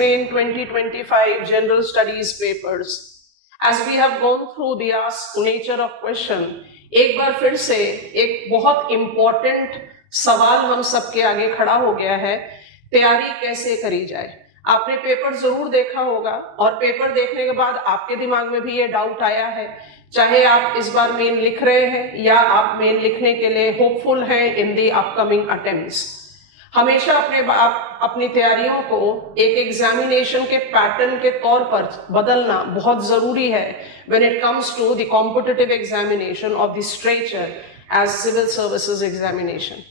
main 2025 general studies papers. As we have gone through the nature of question, एक बार फिर से एक बहुत important सवाल हम सबके आगे खड़ा हो गया है, तैयारी कैसे करी जाए। आपने पेपर जरूर देखा होगा और पेपर देखने के बाद आपके दिमाग में भी ये डाउट आया है, चाहे आप इस बार मेन लिख रहे हैं या आप मेन लिखने के लिए होपफुल हैं इन दी अपकमिंग अटेम्प्ट्स। हमेशा अपनी तैयारियों को एक एग्जामिनेशन के पैटर्न के तौर पर बदलना बहुत जरूरी है when it comes to the competitive examination of the stature as civil services examination.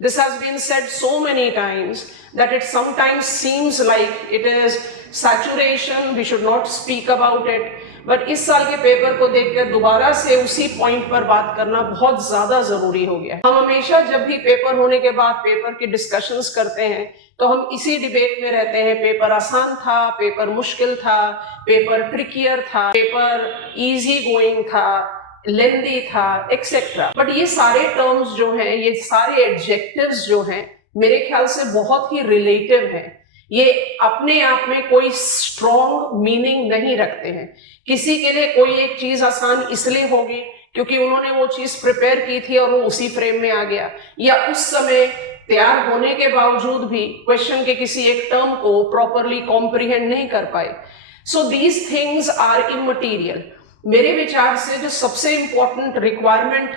This has been said so many times that it sometimes seems like it is saturation, we should not speak about it. But इस साल के paper को देखकर दोबारा से उसी point पर बात करना बहुत ज्यादा जरूरी हो गया। हम हमेशा जब भी पेपर होने के बाद पेपर की डिस्कशंस करते हैं तो हम इसी डिबेट में रहते हैं, पेपर आसान था, पेपर मुश्किल था, पेपर ट्रिकियर था, पेपर इजी गोइंग था, लेंदी था, एक्सेट्रा। बट ये सारे टर्म्स जो हैं, ये सारे एडजेक्टिव्स जो हैं, मेरे ख्याल से बहुत ही रिलेटिव हैं। ये अपने आप में कोई स्ट्रॉन्ग मीनिंग नहीं रखते हैं। किसी के लिए कोई एक चीज आसान इसलिए होगी क्योंकि उन्होंने वो चीज प्रिपेयर की थी और वो उसी फ्रेम में आ गया, या उस समय तैयार होने के बावजूद भी क्वेश्चन के किसी एक टर्म को प्रॉपरली कॉम्प्रिहेंड नहीं कर पाए। So these things are immaterial. मेरे विचार से जो सबसे इंपॉर्टेंट रिक्वायरमेंट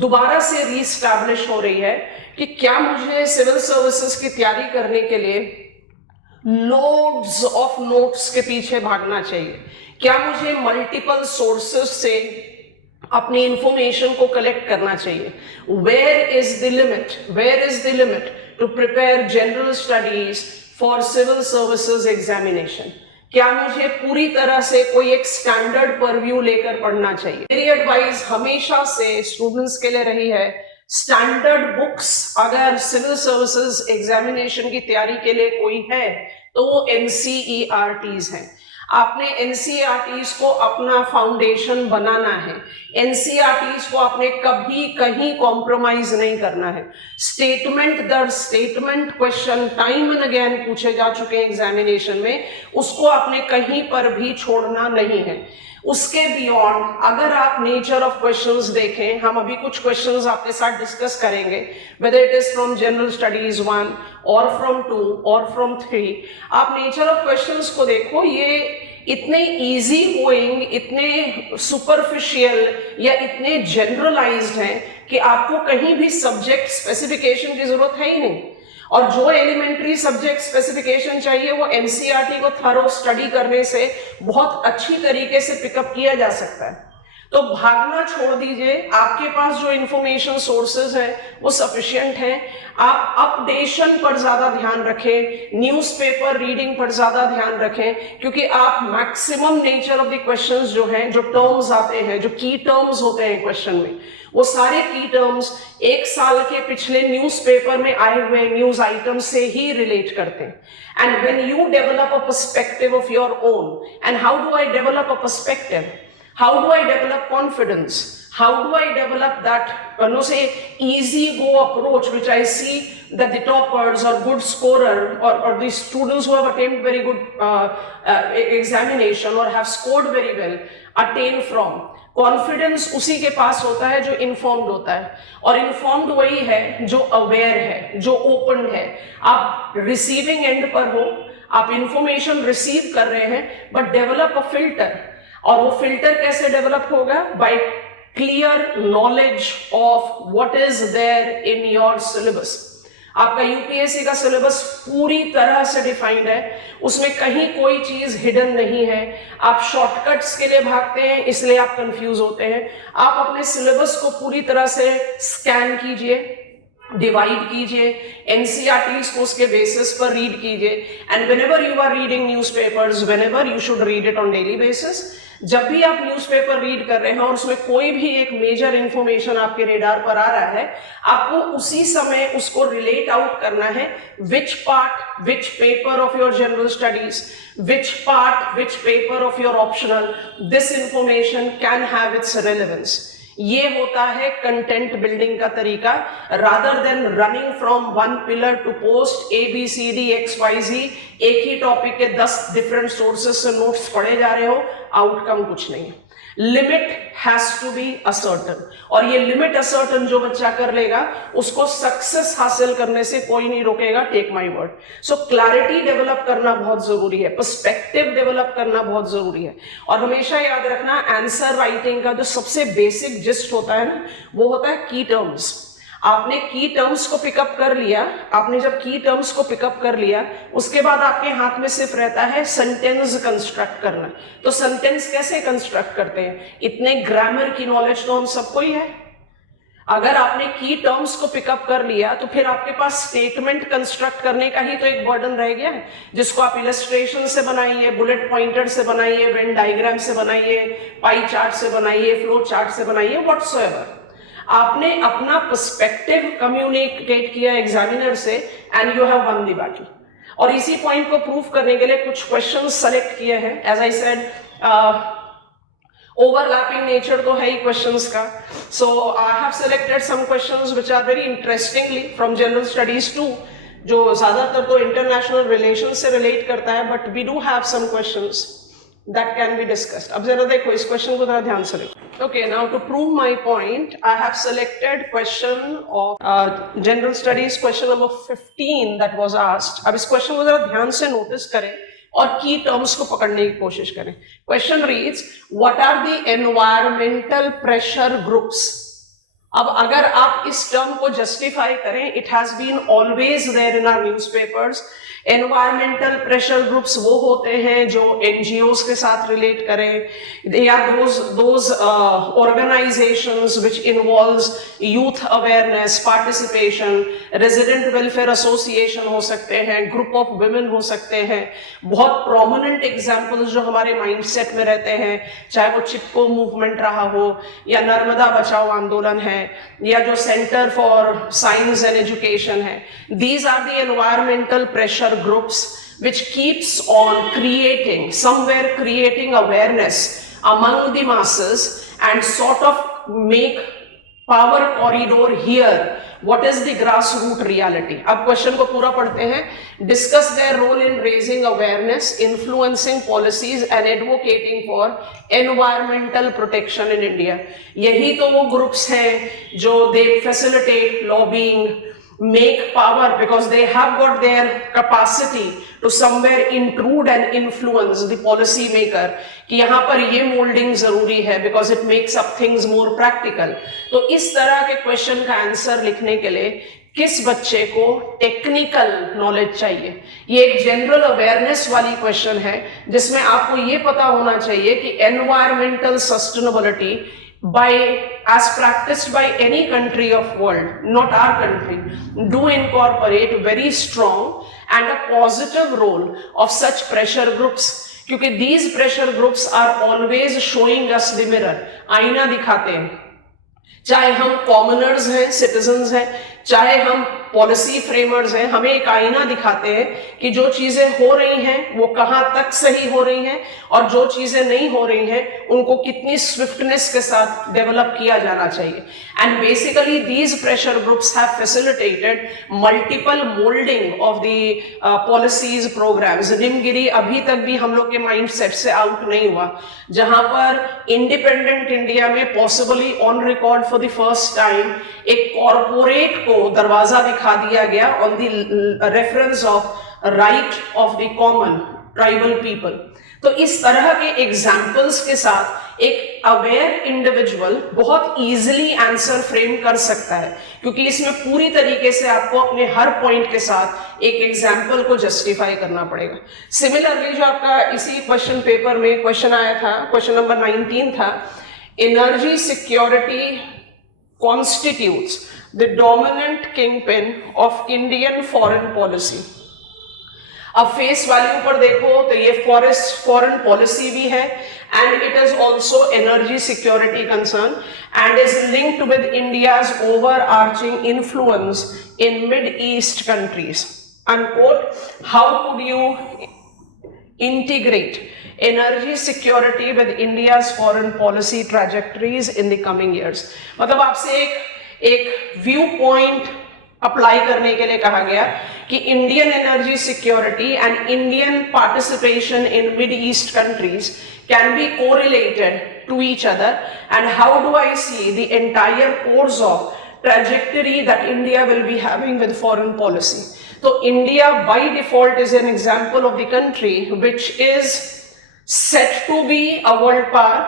दोबारा से रीस्टैब्लिश हो रही है कि क्या मुझे सिविल सर्विसेज की तैयारी करने के लिए लोड्स ऑफ नोट्स के पीछे भागना चाहिए, क्या मुझे मल्टीपल सोर्सेस से अपनी इंफॉर्मेशन को कलेक्ट करना चाहिए। Where is the limit to prepare general studies for civil services examination. क्या मुझे पूरी तरह से कोई एक स्टैंडर्ड परव्यू लेकर पढ़ना चाहिए। मेरी एडवाइस हमेशा से स्टूडेंट्स के लिए रही है, स्टैंडर्ड बुक्स अगर सिविल सर्विसेज एग्जामिनेशन की तैयारी के लिए कोई है तो वो NCERTs हैं। आपने NCERTs को अपना फाउंडेशन बनाना है। NCERTs को आपने कभी कहीं कॉम्प्रोमाइज नहीं करना है। स्टेटमेंट दर statement question time and again पूछे जा चुके हैं एग्जामिनेशन में, उसको आपने कहीं पर भी छोड़ना नहीं है। उसके बियॉन्ड अगर आप नेचर ऑफ क्वेश्चंस देखें, हम अभी कुछ क्वेश्चंस आपके साथ डिस्कस करेंगे, whether it is from general studies 1 और फ्रॉम 2 और फ्रॉम 3। आप नेचर ऑफ क्वेश्चंस को देखो, ये इतने इजी गोइंग, इतने सुपरफिशियल या इतने जनरलाइज्ड हैं कि आपको कहीं भी सब्जेक्ट स्पेसिफिकेशन की जरूरत है ही नहीं। और जो एलिमेंट्री सब्जेक्ट स्पेसिफिकेशन चाहिए वो NCERT को थरो स्टडी करने से बहुत अच्छी तरीके से पिकअप किया जा सकता है। तो भागना छोड़ दीजिए, आपके पास जो इंफॉर्मेशन सोर्सेज हैं वो सफिशिएंट हैं। आप अपडेशन पर ज्यादा ध्यान रखें, न्यूज़पेपर रीडिंग पर ज्यादा ध्यान रखें, क्योंकि आप maximum nature of the questions जो हैं, जो टर्म्स आते हैं, जो की टर्म्स होते हैं क्वेश्चन में, वो सारे की टर्म्स एक साल के पिछले न्यूज़पेपर में आए हुए न्यूज आइटम से ही रिलेट करते हैं। And when you develop a perspective of your own, and how do I develop a perspective, how do I develop confidence, how do I develop that easy go approach which I see that the toppers or good scorer or the students who have attained very good examination or have scored very well attain from। Confidence उसी के पास होता है जो informed होता है, और informed वही है जो अवेयर है, जो ओपन है। आप रिसीविंग एंड पर हो, आप इंफॉर्मेशन रिसीव कर रहे हैं, बट डेवलप अ फिल्टर। और वो फिल्टर कैसे डेवलप होगा? By clear knowledge of what is there in your syllabus. आपका यूपीएससी का सिलेबस पूरी तरह से डिफाइंड है, उसमें कहीं कोई चीज हिडन नहीं है। आप शॉर्टकट्स के लिए भागते हैं इसलिए आप कंफ्यूज होते हैं। आप अपने सिलेबस को पूरी तरह से स्कैन कीजिए, डिवाइड कीजिए, NCERTs को उसके बेसिस पर रीड कीजिए, and whenever you are reading newspapers, whenever you should read it on daily basis. जब भी आप न्यूज़पेपर रीड कर रहे हैं और उसमें कोई भी एक मेजर इंफॉर्मेशन आपके रेडार पर आ रहा है, आपको उसी समय उसको रिलेट आउट करना है, which part, which paper of your general studies, which part, which paper of your optional, this information can have its relevance। ये होता है कंटेंट बिल्डिंग का तरीका, rather than running from one pillar to post ABCD XYZ, एक ही topic के 10 different sources से notes पढ़े जा रहे हो, आउटकम कुछ नहीं है। Limit has to be ascertain, और ये लिमिट असर्टन जो बच्चा कर लेगा उसको सक्सेस हासिल करने से कोई नहीं रोकेगा, take my word. So clarity develop करना बहुत जरूरी है, पर्सपेक्टिव डेवलप करना बहुत जरूरी है, और हमेशा याद रखना आंसर राइटिंग का जो सबसे बेसिक जिस्ट होता है ना, वो होता है की टर्म्स। आपने की टर्म्स को पिकअप कर लिया, आपने जब की टर्म्स को पिकअप कर लिया, उसके बाद आपके हाथ में सिर्फ रहता है सेंटेंस कंस्ट्रक्ट करना। तो सेंटेंस कैसे कंस्ट्रक्ट करते हैं, इतने ग्रामर की नॉलेज तो हम सबको ही है। अगर आपने की टर्म्स को पिकअप कर लिया तो फिर आपके पास स्टेटमेंट कंस्ट्रक्ट करने का ही तो एक बर्डन रह गया है, जिसको आप इलस्ट्रेशन से बनाइए, बुलेट पॉइंटर से बनाइए, वेन डायग्राम से बनाइए, पाई चार्ट से बनाइए, फ्लो चार्ट से बनाइए, व्हाटसोएवर। आपने अपना पर्सपेक्टिव कम्युनिकेट किया एग्जामिनर से and you have one the battle. और इसी पॉइंट को प्रूव करने के लिए कुछ क्वेश्चन सेलेक्ट किए हैं। As I said, overlapping nature तो है ही क्वेश्चंस का, so I have selected some questions which are very interestingly from general studies two, जो ज्यादातर तो इंटरनेशनल रिलेशन से रिलेट करता है, but we do have some questions that can be discussed. अब जरा देखो इस क्वेश्चन को जरा ध्यान से देखो। Okay, now to prove my point, I have selected question of general studies question number 15 that was asked. अब इस क्वेश्चन को जरा ध्यान से नोटिस करें और की टर्म्स को पकड़ने की कोशिश करें। Question reads, what are the environmental pressure groups? अब अगर आप इस टर्म को जस्टिफाई करें, it has been always there in our newspapers. Environmental pressure groups वो होते हैं जो एनजीओज के साथ रिलेट करें, या those organisations which involves youth awareness, participation, resident welfare association हो सकते हैं, ग्रुप ऑफ वुमेन हो सकते हैं। बहुत प्रोमिनेंट एग्जांपल्स जो हमारे माइंडसेट में रहते हैं, चाहे वो चिपको मूवमेंट रहा हो, या नर्मदा बचाओ आंदोलन है, या जो centre for science and education है, these are the environmental pressure groups which keeps on creating awareness among the masses and sort of make power corridor here. What is the grassroots reality? अब question को पूरा पढ़ते हैं। Discuss their role in raising awareness, influencing policies and advocating for environmental protection in India. यही तो वो groups हैं जो they facilitate lobbying, make power, because they have got their capacity to somewhere intrude and influence the policy maker कि यहाँ पर ये moulding जरूरी है, because it makes up things more practical। तो इस तरह के क्वेश्चन का आंसर लिखने के लिए किस बच्चे को टेक्निकल नॉलेज चाहिए? ये एक जनरल अवेयरनेस वाली क्वेश्चन है, जिसमें आपको ये पता होना चाहिए कि environmental sustainability as practiced by any country of world, not our country, do incorporate very strong and a positive role of such pressure groups, क्योंकि these pressure groups are always showing us the mirror, आईना दिखाते हैं। चाहे हम commoners हैं, citizens हैं, चाहे हम पॉलिसी फ्रेमर्स हैं, हमें एक आईना दिखाते हैं कि जो चीजें हो रही हैं वो कहां तक सही हो रही हैं, और जो चीजें नहीं हो रही हैं उनको कितनी स्विफ्टनेस के साथ डेवलप किया जाना चाहिए। And basically these pressure groups have facilitated multiple moulding of the policies programmes. Niyamgiri अभी तक भी हम लोग के माइंड सेट से आउट नहीं हुआ, जहां पर इंडिपेंडेंट इंडिया में possibly on record for the first time एक कॉर्पोरेट को दरवाजा दिखा दिया गया on the reference of right of the common tribal people. तो इस तरह के एग्जाम्पल्स के साथ एक अवेयर इंडिविजुअल बहुत इजीली आंसर फ्रेम कर सकता है, क्योंकि इसमें पूरी तरीके से आपको अपने हर पॉइंट के साथ एक एग्जाम्पल को जस्टिफाई करना पड़ेगा। सिमिलरली जो आपका इसी क्वेश्चन पेपर में क्वेश्चन आया था, क्वेश्चन नंबर 19 था, energy security constitutes the dominant kingpin of Indian foreign policy। अब फेस वैल्यू पर देखो तो ये फॉरेन पॉलिसी भी है, and it is also energy security concern and is linked with India's overarching influence in Mid East countries. Unquote, how could you integrate energy security with India's foreign policy trajectories in the coming years. मतलब आपसे एक view point apply करने के लिए कहा गया कि Indian energy security and Indian participation in Mid East countries can be correlated to each other, and how do I see the entire course of trajectory that India will be having with foreign policy. So India by default is an example of the country which is set to be a world power,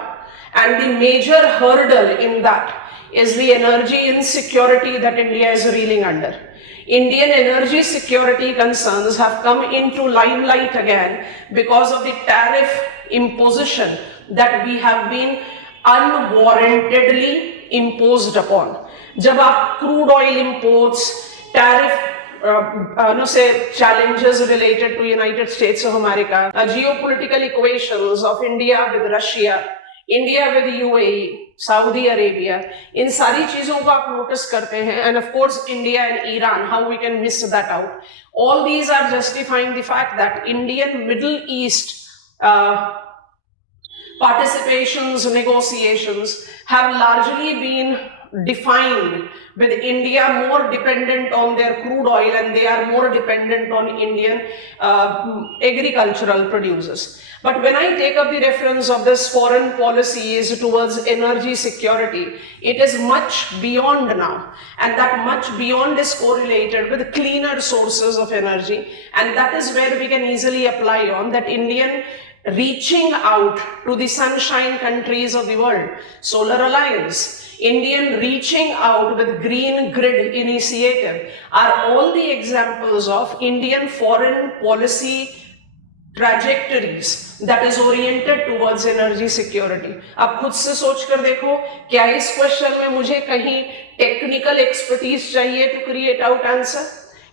and the major hurdle in that is the energy insecurity that India is reeling under. Indian energy security concerns have come into limelight again because of the tariff imposition that we have been unwarrantedly imposed upon. जब आप crude oil imports, tariff से challenges related to United States of America, geopolitical equations of India with Russia, India with UAE, Saudi Arabia, इन सारी चीजों को आप notice करते हैं, and of course India and Iran, how we can miss that out. All these are justifying the fact that Indian Middle East participations, negotiations have largely been defined with India more dependent on their crude oil, and they are more dependent on Indian agricultural producers. But when I take up the reference of this foreign policies towards energy security, it is much beyond now, and that much beyond is correlated with cleaner sources of energy, and that is where we can easily apply on that Indian reaching out to the sunshine countries of the world, Solar Alliance, Indian reaching out with Green Grid Initiative are all the examples of Indian foreign policy trajectories that is oriented towards energy security. आप खुद से सोच कर देखो, क्या इस question में मुझे कहीं टेक्निकल एक्सपर्टीज चाहिए टू क्रिएट आउट आंसर?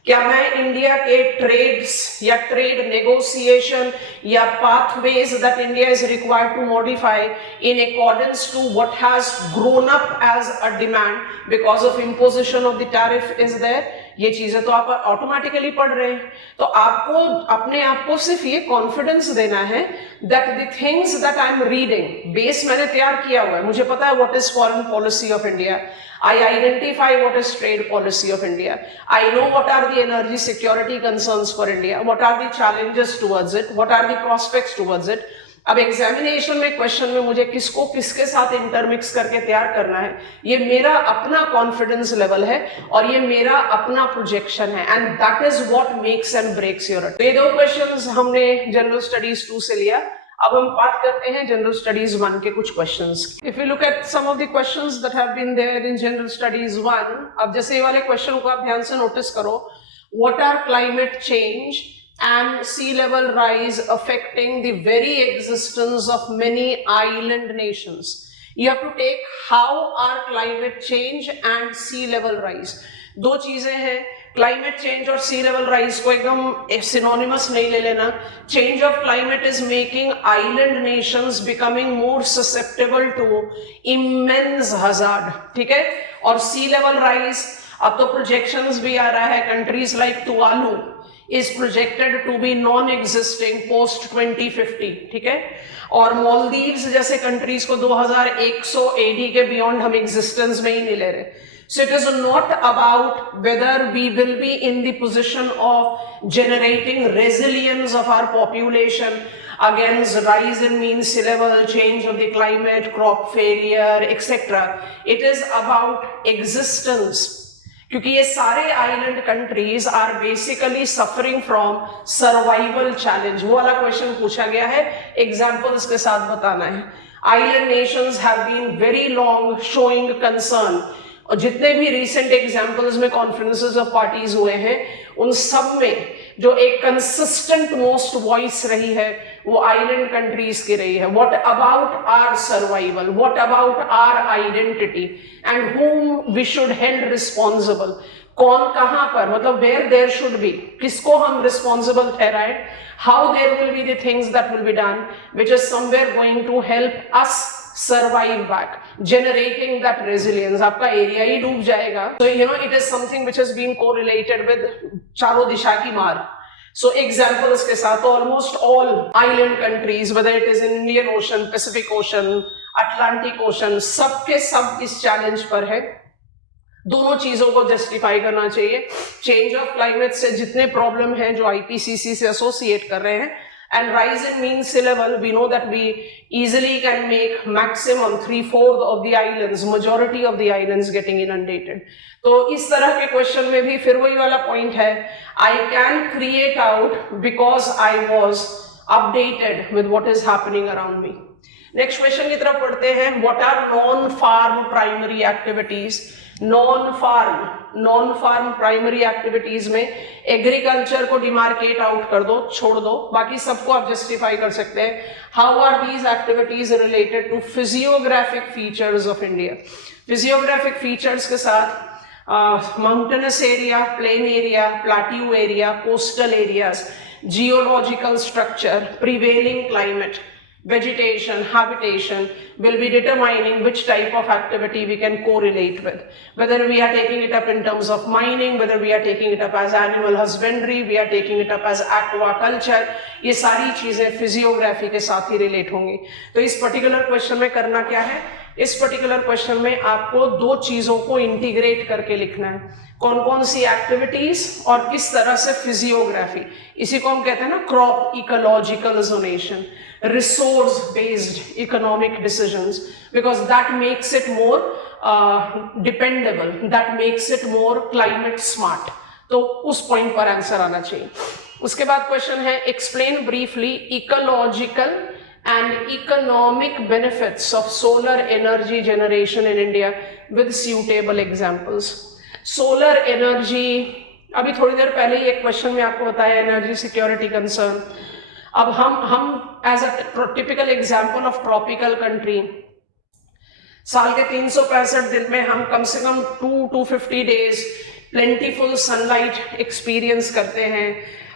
क्या मैं इंडिया के ट्रेड्स या ट्रेड नेगोशिएशन या pathways that India is required to modify in accordance to what has grown up as a demand because of imposition of the tariff is there? ये चीजें तो आप automatically पढ़ रहे हैं, तो आपको अपने आप को सिर्फ ये कॉन्फिडेंस देना है that the things that I am reading, base मैंने तैयार किया हुआ है, मुझे पता है what is foreign policy of India, I identify what is trade policy of India, I know what are the energy security concerns for India, what are the challenges towards it, what are the prospects towards it. अब examination में question में मुझे किसको किसके साथ intermix करके तैयार करना है, ये मेरा अपना कॉन्फिडेंस लेवल है और ये मेरा अपना प्रोजेक्शन है, and that is what makes and breaks your. ये दो क्वेश्चंस हमने जनरल स्टडीज 2 से लिया, अब हम बात करते हैं जनरल स्टडीज 1 के कुछ questions. If you look at some of the questions that have been there in general studies 1, अब जैसे ये वाले क्वेश्चन को आप ध्यान से नोटिस करो, what are climate change and sea level rise affecting the very existence of many island nations? You have to take how are climate change and sea level rise. दो चीजें हैं, क्लाइमेट चेंज और सी level rise को एकदम synonymous नहीं ले लेना। Change of climate is making island nations becoming more susceptible to immense hazard, ठीक है। और सी लेवल राइज, अब तो प्रोजेक्शंस भी आ रहा है, countries like Tuvalu is projected to be non-existing post 2050, ठीक है। और मालदीव्स जैसे कंट्रीज को 2100 AD के बियॉन्ड हम एग्जिस्टेंस में ही नहीं ले रहे। So it is not about whether we will be in the position of generating resilience of our population against rise in mean sea level, change of the climate, crop failure, etc. It is about existence. क्योंकि ये सारे island countries are basically suffering from survival challenge. वो वाला question पूछा गया है, examples के साथ बताना है। Island nations have been very long showing concern, और जितने भी रिसेंट एग्जांपल्स में कॉन्फ्रेंसेस ऑफ पार्टीज हुए हैं, उन सब में जो एक कंसिस्टेंट मोस्ट वॉइस रही है वो आइलैंड कंट्रीज की रही है। What about our survival, what about our identity, and whom we should held responsible, कौन कहां पर, मतलब where there should be, किसको हम responsible ठहराएं, how there will be the things that will be done which is somewhere going to help us survive back, generating that resilience। आपका area ही डूब जाएगा, so you know it is something which has been correlated with चारों दिशा की मार। सो examples के साथ almost all island countries, whether it is in Indian ocean, Pacific ocean, Atlantic ocean, सब के सब इस चैलेंज पर है। दोनों चीजों को जस्टिफाई करना चाहिए। चेंज ऑफ क्लाइमेट से जितने प्रॉब्लम हैं जो आईपीसीसी से एसोसिएट कर रहे हैं, and rise in mean sea level, we know that we easily can make maximum 3/4 of the islands, majority of the islands getting inundated. तो इस तरह के क्वेश्चन में भी फिर वही वाला पॉइंट है, I can create out because I was updated with what is happening around me. Next question की तरफ पढ़ते हैं, what are non farm primary activities. Non farm primary activities में एग्रीकल्चर को डिमार्केट आउट कर दो, छोड़ दो, बाकी सबको आप जस्टिफाई कर सकते हैं। How are these activities related to physiographic features of India. Physiographic features के साथ mountainous area, plain area, plateau area, coastal areas, geological structure, prevailing climate, vegetation, habitation will be determining which type of activity we can correlate with. Whether we are taking it up in terms of mining, whether we are taking it up as animal husbandry, we are taking it up as aquaculture, ये सारी चीजें physiography के साथ ही relate होंगी। तो इस particular question में करना क्या है, इस पर्टिकुलर क्वेश्चन में आपको दो चीजों को इंटीग्रेट करके लिखना है, कौन कौन सी एक्टिविटीज और किस तरह से फिजियोग्राफी। इसी को हम कहते हैं ना crop ecological zonation, resource based economic decisions, because that makes it more dependable, that makes it more climate smart. तो उस पॉइंट पर आंसर आना चाहिए। उसके बाद क्वेश्चन है, explain briefly ecological and economic benefits of solar energy generation in India with suitable examples. Solar energy, अभी थोड़ी देर पहले ही एक क्वेश्चन में आपको बताया एनर्जी सिक्योरिटी कंसर्न। अब हम as a typical example of tropical country, साल के 365 दिन में हम कम से कम 250 डेज प्लेंटीफुल सनलाइट एक्सपीरियंस करते हैं।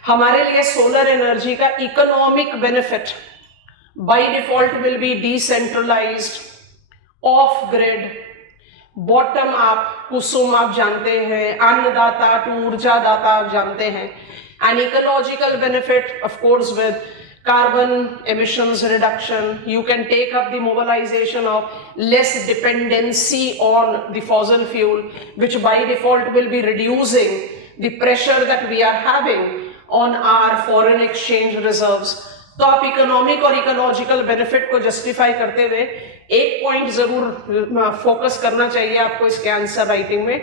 हमारे लिए सोलर एनर्जी का economic benefit by default will be decentralised, off grid, bottom up, Kusum आप जानते हैं, अन्नदाता टू ऊर्जा दाता आप जानते हैं, an ecological benefit of course with carbon emissions reduction. You can take up the mobilization of less dependency on the fossil fuel, which by default will be reducing the pressure that we are having on our foreign exchange reserves. तो आप economic और ecological benefit को justify करते हुए एक point जरूर focus करना चाहिए आपको इसके आंसर राइटिंग में,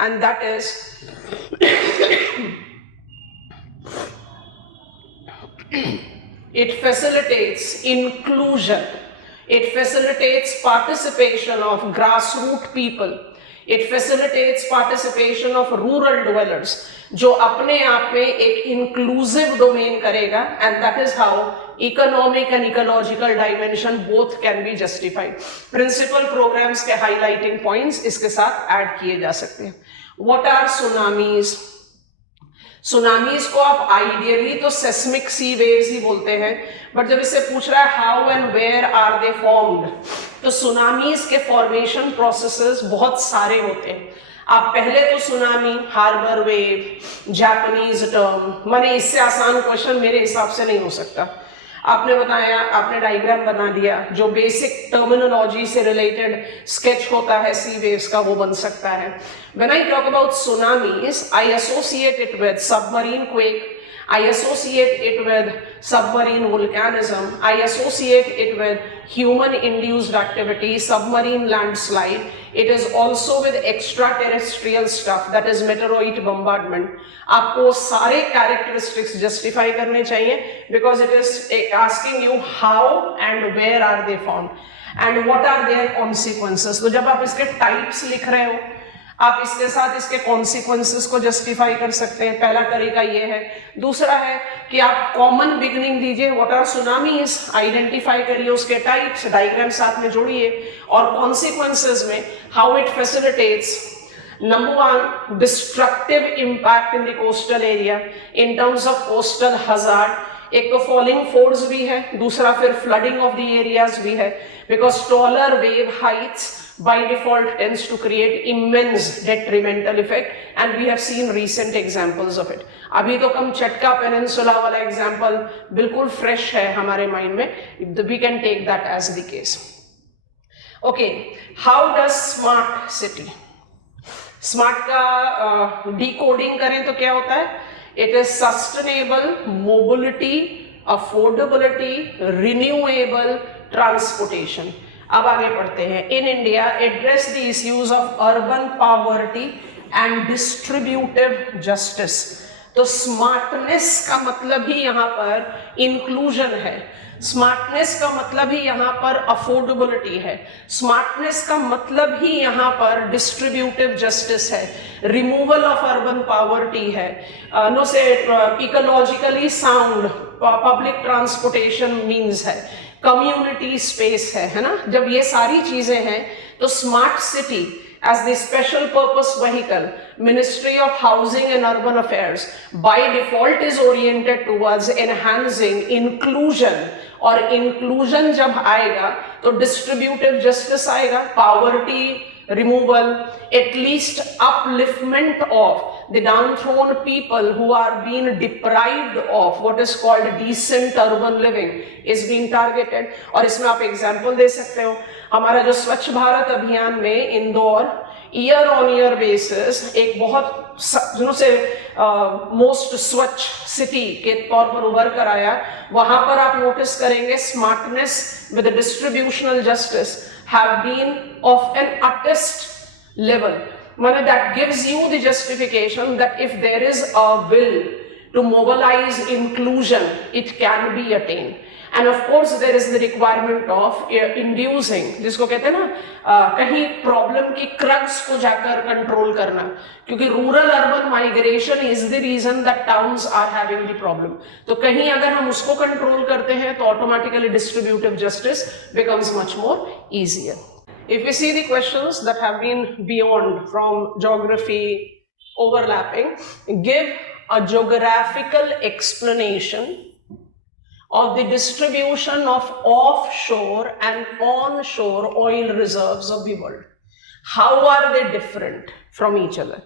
and that is it facilitates inclusion, it facilitates participation of grassroots people, it facilitates participation of rural dwellers, जो अपने आप में एक inclusive domain करेगा, and that is how economic and ecological dimension both can be justified. Principal programs के highlighting points इसके साथ add किए जा सकते हैं। What are tsunamis? सुनामीज को आप आइडियली तो सेस्मिक सी वेव्स ही बोलते हैं, बट जब इससे पूछ रहा है how and where are they formed, तो सुनामीज के फॉर्मेशन प्रोसेसेस बहुत सारे होते हैं। आप पहले तो tsunami, harbour wave, Japanese term, माने इससे आसान क्वेश्चन मेरे हिसाब से नहीं हो सकता। आपने बताया, आपने डायग्राम बना दिया, जो बेसिक टर्मिनोलॉजी से रिलेटेड स्केच होता है सी वेव्स का वो बन सकता है। When I talk about tsunamis, I associate it with submarine quake, I associate it with submarine volcanism, I associate it with human induced activity, submarine landslide. It is also with extraterrestrial stuff, that is meteoroid bombardment. आपको सारे characteristics justify करने चाहिए, because it is asking you how and where are they found and what are their consequences. तो जब आप इसके types लिख रहे हो, आप इसके साथ इसके कॉन्सिक्वेंसेस को जस्टिफाई कर सकते हैं। पहला तरीका ये है। दूसरा है कि आप कॉमन बिगनिंग दीजिए, व्हाट आर सुनामीज, आइडेंटिफाई करिए उसके टाइप्स, डायग्राम साथ में जोड़िए, और कॉन्सिक्वेंसेस में how it facilitates number 1 destructive impact in the coastal area in terms of coastal hazard, एक तो फॉलिंग फोर्स भी है, दूसरा फिर फ्लडिंग ऑफ द एरियाज भी है, because taller wave Heights by default tends to create immense detrimental effect and we have seen recent examples of it. अभी तो Kamchatka Peninsula वाला एग्जाम्पल बिल्कुल फ्रेश है हमारे माइंड में, we can take that as the case. Okay, how does smart city? Smart का decoding करें तो क्या होता है? It is sustainable, mobility, affordability, renewable, transportation. अब आगे पढ़ते हैं. In India address the issues of urban poverty and distributive justice. तो स्मार्टनेस का मतलब ही यहाँ पर इंक्लूजन है, स्मार्टनेस का मतलब ही यहाँ पर अफोर्डेबिलिटी है, स्मार्टनेस का मतलब ही यहाँ पर डिस्ट्रीब्यूटिव जस्टिस है, रिमूवल ऑफ अर्बन पॉवर्टी है, नो से ecologically sound public transportation means है, कम्युनिटी स्पेस है ना. जब ये सारी चीजें हैं तो smart city as the special purpose vehicle, Ministry of Housing and Urban Affairs by default is oriented towards enhancing inclusion. और inclusion जब आएगा तो distributive justice आएगा, poverty removal, at least upliftment of the downtrodden people who are being deprived of what is called decent urban living is being targeted. और इसमें आप example दे सकते हो, हमारा जो स्वच्छ भारत अभियान में Indore year on year basis एक बहुत से मोस्ट स्वच्छ सिटी के तौर पर उभर कर आया. वहां पर आप नोटिस करेंगे smartness with distributional justice have been of an utmost level. माने that gives you the justification that if there is a will to mobilize inclusion, it can be attained. And of course there is the requirement of inducing, जिसको कहते हैं ना कहीं problem की crux को जाकर control करना, क्योंकि rural urban migration is the reason that towns are having the problem. तो कहीं अगर हम उसको कंट्रोल करते हैं तो automatically distributive justice becomes much more easier. If we see the questions that have been beyond from geography overlapping, give a geographical explanation of the distribution of offshore and onshore oil reserves of the world. How are they different from each other?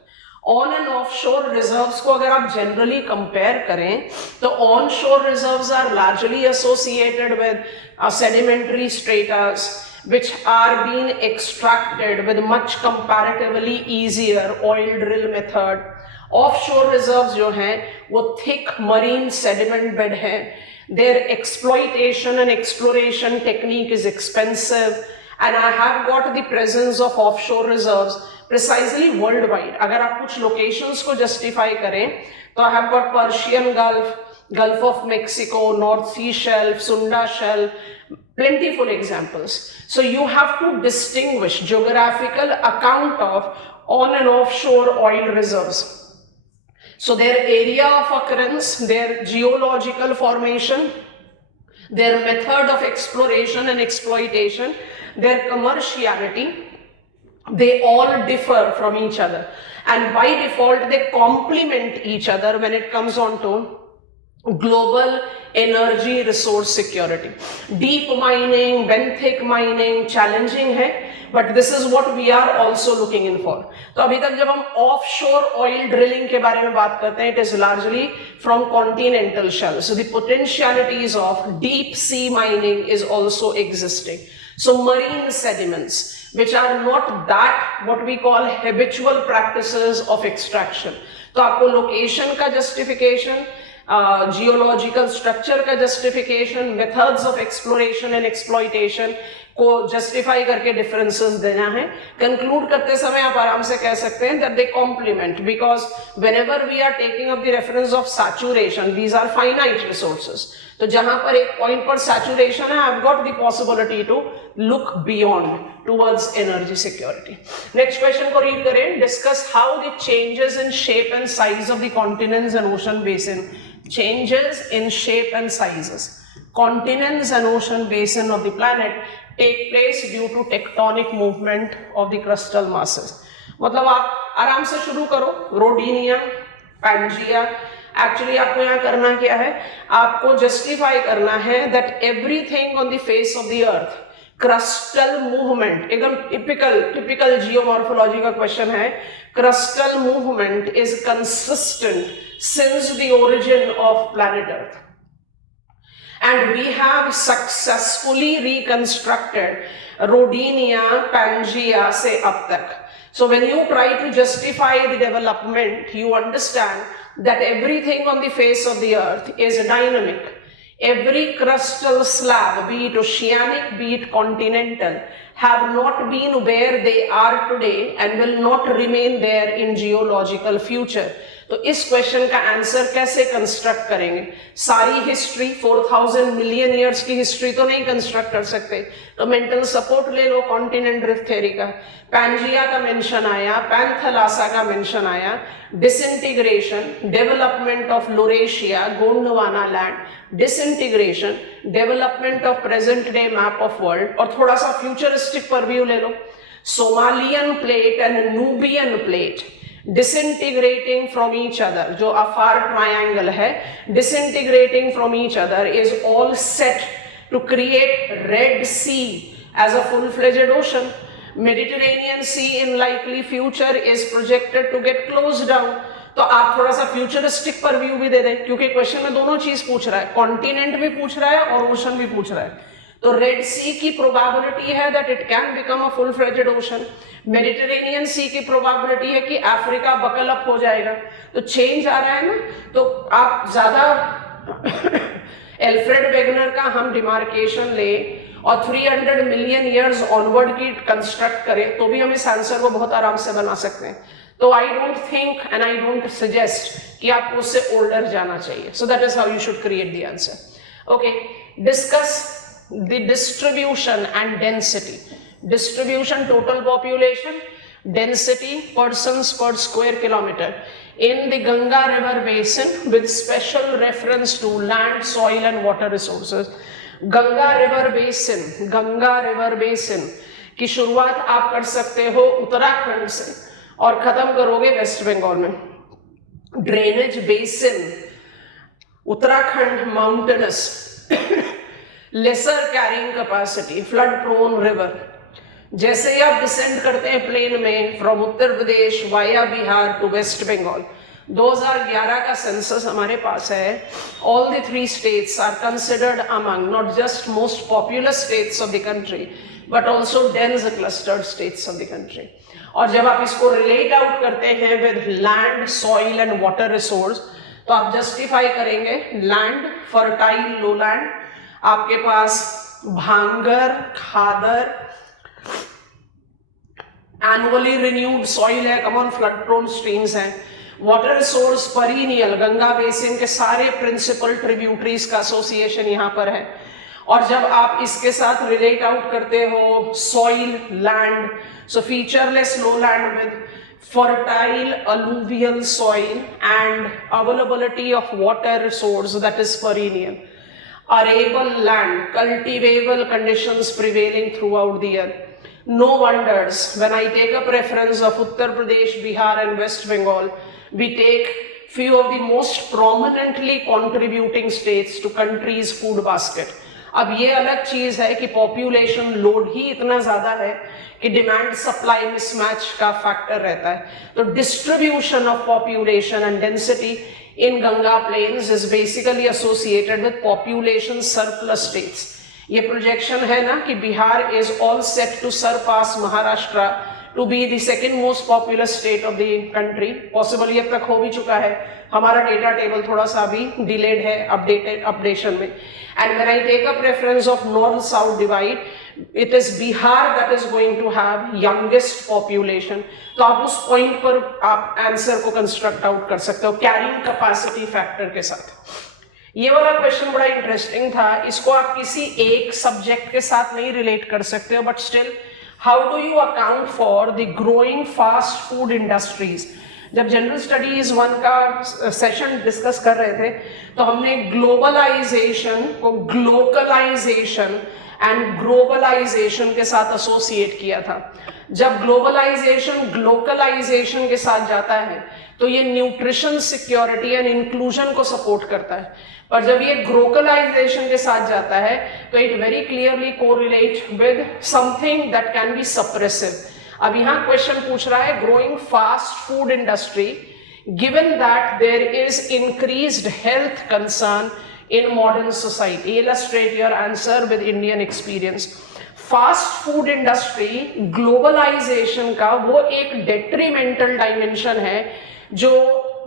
On and offshore reserves को अगर आप generally compare करें तो onshore reserves are largely associated with sedimentary stratas which are being extracted with much comparatively easier oil drill method. Offshore reserves जो हैं वो thick marine sediment bed है. Their exploitation and exploration technique is expensive, and I have got the presence of offshore reserves precisely worldwide. अगर आप कुछ locations को justify करें तो I have got Persian Gulf, Gulf of Mexico, North Sea Shelf, Sunda Shelf, plentiful examples. So you have to distinguish geographical account of on and offshore oil reserves. So their area of occurrence, their geological formation, their method of exploration and exploitation, their commerciality, they all differ from each other, and by default they complement each other when it comes on to global energy resource security. Deep mining, benthic mining challenging है, but this is what we are also looking in for. तो अभी तक जब हम offshore oil drilling के बारे में बात करते हैं, it is largely from continental shelf. So the potentialities of deep sea mining is also existing. So marine sediments, which are not that what we call habitual practices of extraction. तो आपको location का justification, geological structure का justification, methods of exploration and exploitation को justify करके differences देना है. Conclude करते समय आप आराम से कह सकते हैं that they complement, because whenever we are taking up the reference of saturation, these are finite resources. तो जहां पर एक पॉइंट पर सैचुरेशन है, I have got the possibility to look beyond towards energy security. Next question को read करें. Discuss how the changes in shape and size of the continents and ocean basin. Changes in shape and sizes. Continents and ocean basin of the planet take place due to tectonic movement of the crustal masses. मतलब आप आराम से शुरू करो. रोडीनिया, Pangaea actually आपको यहाँ करना क्या है, आपको जस्टिफाई करना है that everything on the face of the earth, crustal movement, एकदम टिपिकल जियोमॉर्फोलॉजी का क्वेश्चन है, crustal movement is consistent since the origin of planet earth and we have successfully reconstructed Rodinia, Pangea से अब तक. So when you try to justify the development, you understand that everything on the face of the earth is dynamic. Every crustal slab, be it oceanic, be it continental, have not been where they are today and will not remain there in geological future. तो इस question का answer कैसे construct करेंगे? सारी history 4000 million years की history तो नहीं construct कर सकते, तो मेंटल सपोर्ट ले लो कॉन्टिनेंट ड्रिफ्ट थ्योरी का. पैंजिया का मेंशन आया, पैंथलासा का मेंशन आया, disintegration, development of Laurasia, Gondwana land, disintegration, development of present day map of world, और थोड़ा सा फ्यूचरिस्टिक परव्यू ले लो, Somalian plate and Nubian plate disintegrating from each other, जो अफार ट्रायंगल है, disintegrating from each other is all set to create Red Sea as a full-fledged ocean. Mediterranean Sea in likely future is projected to get closed down. तो आप थोड़ा सा futuristic पर view भी दे दें, क्योंकि क्वेश्चन में दोनों चीज पूछ रहा है, कॉन्टिनेंट भी पूछ रहा है और ओशन भी पूछ रहा है. तो रेड सी की प्रोबेबिलिटी है that it can become a full fledged ocean. Mediterranean sea की प्रोबेबिलिटी है कि अफ्रीका बकल अप हो जाएगा. तो चेंज आ रहा है ना, तो आप ज्यादा एल्फ्रेड वेगनर का हम डिमार्केशन ले और 300 मिलियन ईयर्स ऑनवर्ड की कंस्ट्रक्ट करें तो भी हम इस आंसर को बहुत आराम से बना सकते हैं. तो I don't think and I don't suggest कि आपको उससे ओल्डर जाना चाहिए. So that is how you should create the answer. Okay, discuss the distribution and density. Distribution, total population, density, persons per square kilometer in the Ganga river basin with special reference to land, soil and water resources. Ganga river basin की शुरुआत आप कर सकते हो उत्तराखंड से और खत्म करोगे वेस्ट बंगाल में. Drainage basin, Uttarakhand mountainous, lesser carrying capacity, flood prone river. जैसे ही आप डिसेंड करते हैं प्लेन में from Uttar Pradesh via Bihar to West Bengal, 2011 का सेंसस हमारे पास है. All the 3 states are considered among not just most populous states of the country but also dense clustered states of the country. और जब आप इसको रिलेट आउट करते हैं with land, soil and water resource, तो आप जस्टिफाई करेंगे land, fertile lowland, आपके पास भांगर, खादर, एनुअली रिन्यूड सॉइल है, कमॉन फ्लड प्रोन स्ट्रीम्स हैं. वाटर रिसोर्स परीनियल, गंगा बेसिन के सारे प्रिंसिपल ट्रिब्यूटरीज का एसोसिएशन यहाँ पर है. और जब आप इसके साथ रिलेट आउट करते हो soil, land, so featureless lowland with fertile alluvial soil and availability of water resource that is perennial. Arable land, cultivable conditions prevailing throughout the year. No wonders when I take a preference of Uttar Pradesh, Bihar and West Bengal, we take few of the most prominently contributing states to country's food basket. अब ये अलग चीज है कि population load ही इतना ज्यादा है कि डिमांड सप्लाई मिसमैच का फैक्टर रहता है. तो distribution of population and density in Ganga plains is basically associated with population surplus states. ये projection है ना कि Bihar is all set to surpass Maharashtra to be the second most populous state of the country. Possibly अब तक हो भी चुका है. हमारा डेटा टेबल थोड़ा सा अभी डिलेड है अपडेशन में. And when I take a preference of north-south divide, it is Bihar that is going to have youngest population. तो आप उस पॉइंट पर आप आंसर को कंस्ट्रक्ट आउट कर सकते हो कैरिंग कैपेसिटी फैक्टर के साथ. ये वाला क्वेश्चन बड़ा इंटरेस्टिंग था. इसको आप किसी एक सब्जेक्ट के साथ नहीं रिलेट कर सकते हो, but still how do you account for the growing fast food industries. जब जनरल स्टडीज 1 का सेशन डिस्कस कर रहे थे तो हमने ग्लोबलाइजेशन को ग्लोकलाइजेशन एंड ग्लोबलाइजेशन के साथ एसोसिएट किया था. जब ग्लोबलाइजेशन ग्लोकलाइजेशन के साथ जाता है तो ये न्यूट्रिशन सिक्योरिटी एंड इंक्लूजन को सपोर्ट करता है। पर जब ये ग्लोबलाइजेशन के साथ जाता है तो it very clearly correlate with something that can be suppressive. अब यहाँ क्वेश्चन पूछ रहा है, growing fast food industry given that there is increased health concern in modern society, illustrate your answer with Indian experience। Fast food industry globalization का वो एक detrimental dimension है जो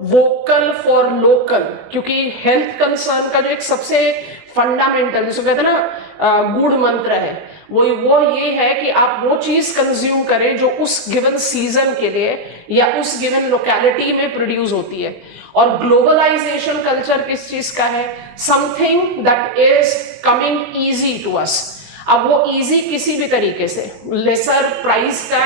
वोकल फॉर लोकल, क्योंकि हेल्थ कंसर्न का जो एक सबसे फंडामेंटल जिसको कहते हैं ना गुड मंत्र है, वो ये है कि आप वो चीज कंज्यूम करें जो उस गिवन सीजन के लिए या उस गिवन लोकेलिटी में प्रोड्यूस होती है। और ग्लोबलाइजेशन कल्चर किस चीज का है? Something that is coming easy to us. अब वो इजी किसी भी तरीके से, लेसर प्राइस का,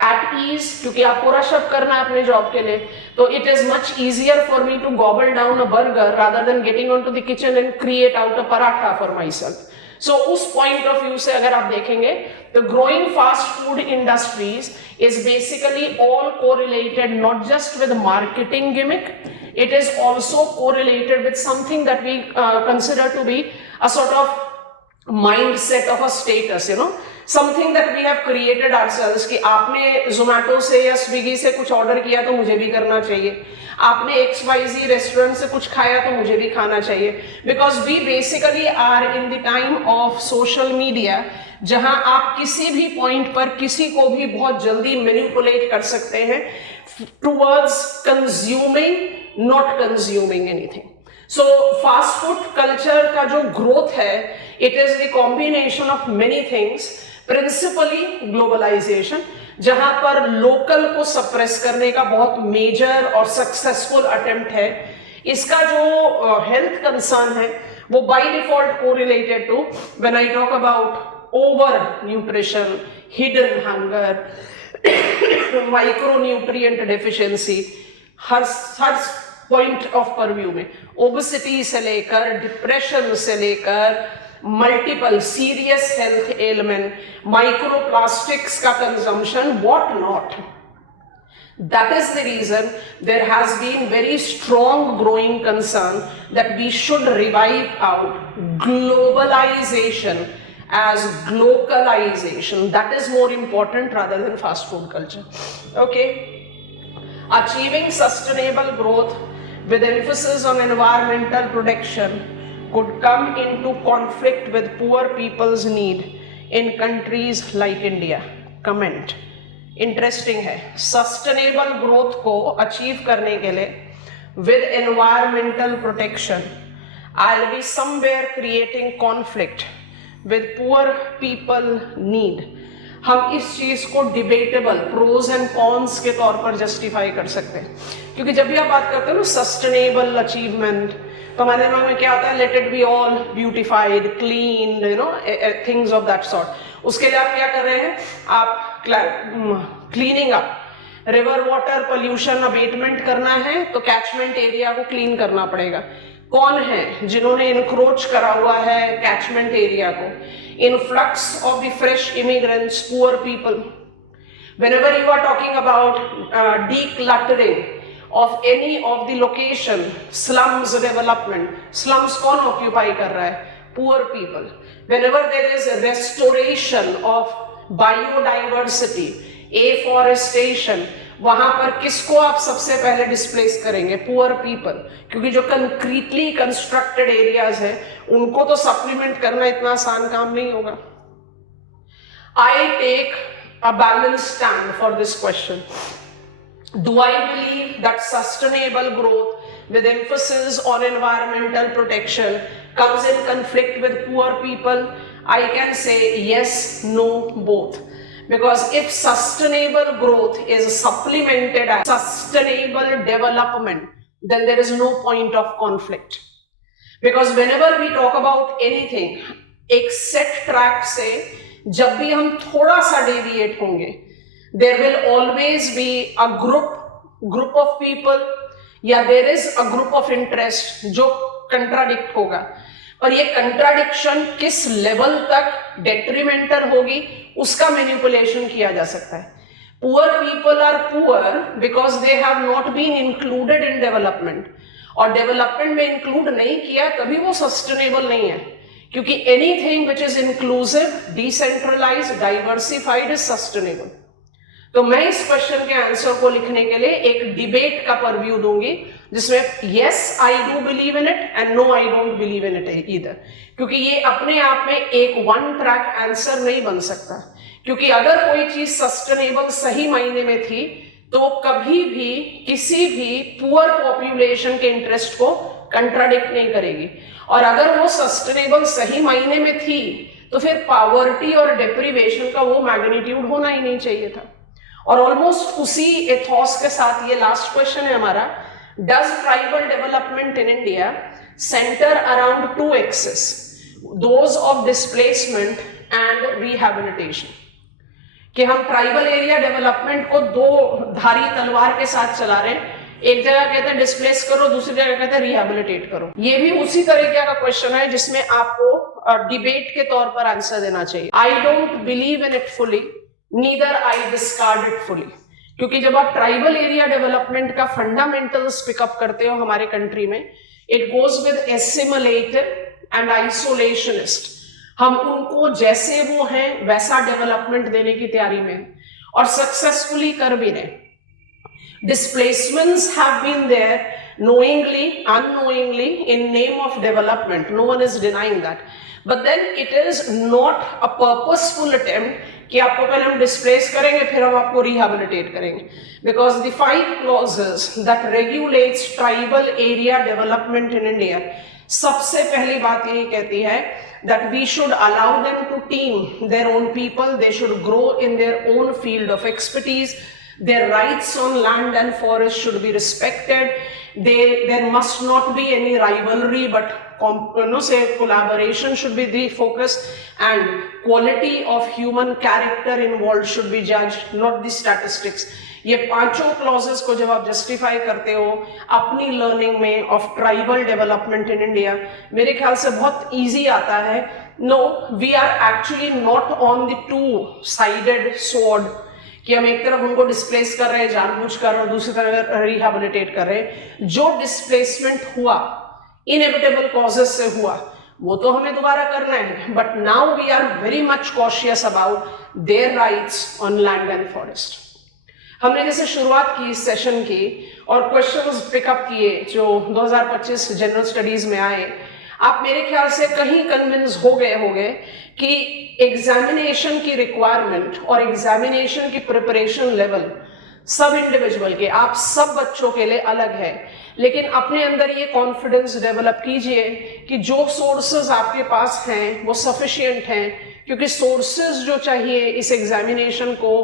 एट ईज, क्योंकि आपको रश अप करना है अपने जॉब के लिए, तो it is much easier for me to gobble down a burger rather than getting on to the kitchen and create out a paratha for myself. So उस point of view से अगर आप देखेंगे तो growing fast food industries is basically all correlated not just with marketing gimmick, it is also correlated with something that we consider to be a sort of mindset of a status, you know, something that we have created ourselves कि आपने Zomato से या Swiggy से कुछ order किया तो मुझे भी करना चाहिए, आपने XYZ रेस्टोरेंट से कुछ खाया तो मुझे भी खाना चाहिए, because we basically are in the time of social media जहां आप किसी भी पॉइंट पर किसी को भी बहुत जल्दी मैनिपुलेट कर सकते हैं towards consuming, not consuming anything. So fast food culture का जो ग्रोथ है, it is the combination of many things, principally globalization, जहां पर लोकल को सप्रेस करने का बहुत मेजर और सक्सेसफुल अटेम्प्ट है। इसका जो हेल्थ कंसर्न है वो by default correlated to when I talk about over nutrition, hidden hunger, micronutrient deficiency, हर पॉइंट ऑफ परव्यू में, ओबेसिटी से लेकर डिप्रेशन से लेकर multiple serious health element, microplastics का consumption, what not. That is the reason there has been very strong growing concern that we should revive out globalization as localization. That is more important rather than fast food culture. Okay. Achieving sustainable growth with emphasis on environmental protection could come into conflict with poor people's need in countries like India. Comment. Interesting है, sustainable growth को achieve करने के लिए with environmental protection I will be somewhere creating conflict with poor people need. हम इस चीज को debatable pros and cons के तौर पर जस्टिफाई कर सकते हैं, क्योंकि जब भी आप बात करते हो ना सस्टेनेबल अचीवमेंट, तो हमारे दिमाग में क्या होता है? Let it be all beautified, clean, you know, things of that sort. उसके लिए आप क्या कर रहे हैं? आप cleaning up, river water pollution abatement करना है तो कैचमेंट एरिया को क्लीन करना पड़ेगा। कौन है जिन्होंने इनक्रोच करा हुआ है कैचमेंट एरिया को? Influx of the fresh immigrants, poor people. whenever you are talking about decluttering of any of the location, slums development, slums कौन occupy कर रहा है? Poor people. Whenever there is a restoration of biodiversity, afforestation, वहां पर किसको आप सबसे पहले डिस्प्लेस करेंगे? पुअर पीपल, क्योंकि जो कंक्रीटली कंस्ट्रक्टेड एरियाज है उनको तो सप्लीमेंट करना इतना आसान काम नहीं होगा। I take a balanced stand for this question. Do I believe that sustainable growth with emphasis on environmental protection comes in conflict with poor people? I can say yes, no, both. Because if sustainable growth is supplemented as sustainable development, then there is no point of conflict. Because whenever we talk about anything, एक set track से जब भी हम थोड़ा सा deviate होंगे, there will always be a group of people या there is a group of interest जो कंट्राडिक्ट होगा। पर ये कंट्राडिक्शन किस लेवल तक डेट्रीमेंटल होगी उसका मैनिपुलेशन किया जा सकता है। Poor people are poor because they have not been included in development. और डेवलपमेंट में इंक्लूड नहीं किया तभी वो सस्टेनेबल नहीं है, क्योंकि anything which is inclusive, decentralized, diversified is sustainable. तो मैं इस क्वेश्चन के आंसर को लिखने के लिए एक डिबेट का परव्यू दूंगी, जिसमें yes I do believe in it and no I don't believe in it either, क्योंकि ये अपने आप में एक वन ट्रैक आंसर नहीं बन सकता। क्योंकि अगर कोई चीज सस्टेनेबल सही मायने में थी तो कभी भी किसी भी पुअर पॉपुलेशन के इंटरेस्ट को कंट्राडिक्ट नहीं करेगी, और अगर वो सस्टेनेबल सही मायने में थी तो फिर पावर्टी और डिप्रीवेशन का वो मैग्नीट्यूड होना ही नहीं चाहिए था। और ऑलमोस्ट उसी एथॉस के साथ ये लास्ट क्वेश्चन है हमारा, does tribal development in India centre around two axes, those of displacement and rehabilitation, कि हम ट्राइबल एरिया डेवलपमेंट को दो धारी तलवार के साथ चला रहे हैं, एक जगह कहते हैं डिस्प्लेस करो, दूसरी जगह कहते हैं रिहैबिलिटेट करो। ये भी उसी तरीके का क्वेश्चन है जिसमें आपको डिबेट के तौर पर आंसर देना चाहिए। I don't believe in it fully, neither I discard it fully, क्योंकि जब आप ट्राइबल एरिया डेवलपमेंट का फंडामेंटल्स पिकअप करते हो हमारे कंट्री में, it goes with assimilative and isolationist. हम उनको जैसे वो हैं वैसा डेवलपमेंट देने की तैयारी में और सक्सेसफुली कर भी रहे। Displacements have been there knowingly, unknowingly in name of development. No one is denying that. But then it is not a purposeful attempt कि आपको पहले हम डिस्प्लेस करेंगे फिर हम आपको रिहैबिलिटेट करेंगे, because the 5 clauses that regulates tribal area development in India, सबसे पहली बात यही कहती है that we should allow them to team their own people, they should grow in their own field of expertise, their rights on land and forest should be respected, there must not be any rivalry but collaboration should be the focus, and quality of human character involved should be judged, not the statistics. ये पांचों clauses को जब आप justify करते हो अपनी learning में of tribal development in India, मेरे ख्याल से बहुत इजी आता है। No, we are actually not on the two sided sword, कि हम एक तरफ उनको डिस्प्लेस कर रहे हैं जानबूझकर और दूसरी तरफ रिहैबिलिटेट कर रहे हैं। जो डिस्प्लेसमेंट हुआ इनएविटेबल कॉजेस से हुआ वो तो हमें दोबारा करना है, but now we are very much cautious about their rights on land and forest. हमने जैसे शुरुआत की इस सेशन की और क्वेश्चंस पिकअप किए जो 2025 जनरल स्टडीज में आए, आप मेरे ख्याल से कहीं कन्विंस हो गए कि एग्जामिनेशन की रिक्वायरमेंट और एग्जामिनेशन की प्रिपरेशन लेवल सब इंडिविजुअल के, आप सब बच्चों के लिए अलग है। लेकिन अपने अंदर ये कॉन्फिडेंस डेवलप कीजिए कि जो सोर्सेज आपके पास हैं वो सफिशिएंट हैं, क्योंकि सोर्सेज जो चाहिए इस एग्जामिनेशन को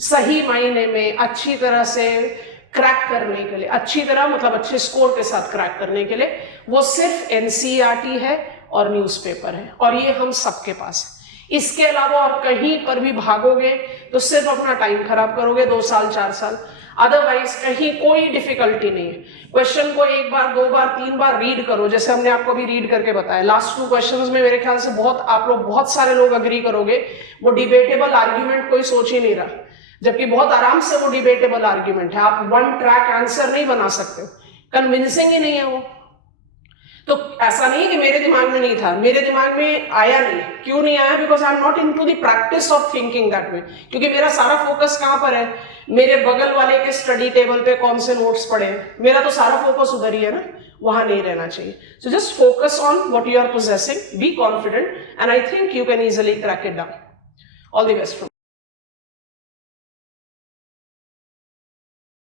सही मायने में अच्छी तरह से क्रैक करने के लिए, अच्छी तरह मतलब अच्छे स्कोर के साथ क्रैक करने के लिए, वो सिर्फ एनसीईआरटी है और न्यूज़पेपर है, और ये हम सबके पास है। इसके अलावा और कहीं पर भी भागोगे तो सिर्फ अपना टाइम खराब करोगे, 2 साल 4 साल, अदरवाइज कहीं कोई डिफिकल्टी नहीं है। क्वेश्चन को 1 बार 2 बार 3 बार रीड करो, जैसे हमने आपको भी रीड करके बताया। लास्ट 2 क्वेश्चंस में मेरे ख्याल से बहुत सारे लोग अग्री करोगे, वो डिबेटेबल आर्ग्यूमेंट कोई सोच ही नहीं रहा, जबकि बहुत आराम से वो डिबेटेबल आर्ग्यूमेंट है। आप वन ट्रैक आंसर नहीं बना सकते, कन्विंसिंग ही नहीं है वो। तो ऐसा नहीं कि मेरे दिमाग में नहीं था, मेरे दिमाग में आया नहीं। क्यों नहीं आया? Because I am not into the practice of thinking that way, क्योंकि मेरा सारा फोकस कहां पर है, मेरे बगल वाले के स्टडी टेबल पे कौन से नोट्स पड़े हैं, मेरा तो सारा फोकस उधर ही है ना, वहां नहीं रहना चाहिए। So just focus on what you are possessing, be confident, and I think you can easily crack it down. All the best.